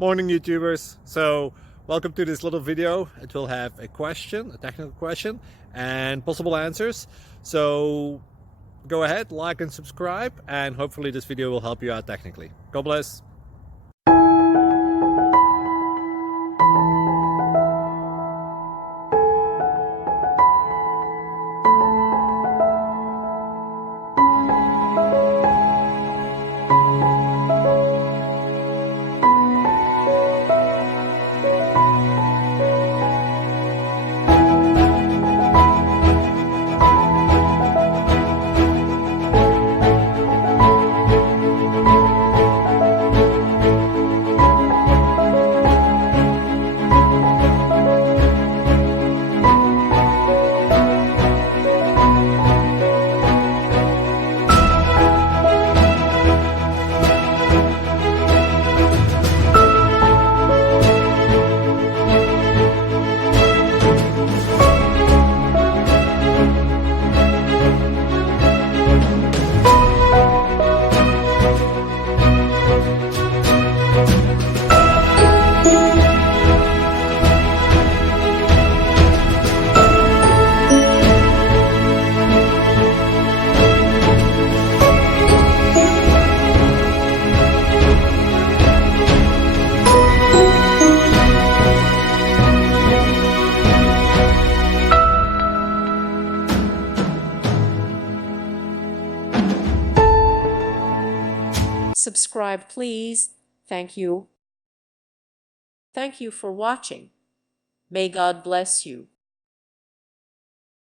Morning YouTubers. So welcome to this little video. It will have a question, a technical question, and possible answers. So go ahead, like and subscribe, and hopefully this video will help you out technically. God bless. Subscribe, please. Thank you. Thank you for watching. May God bless you.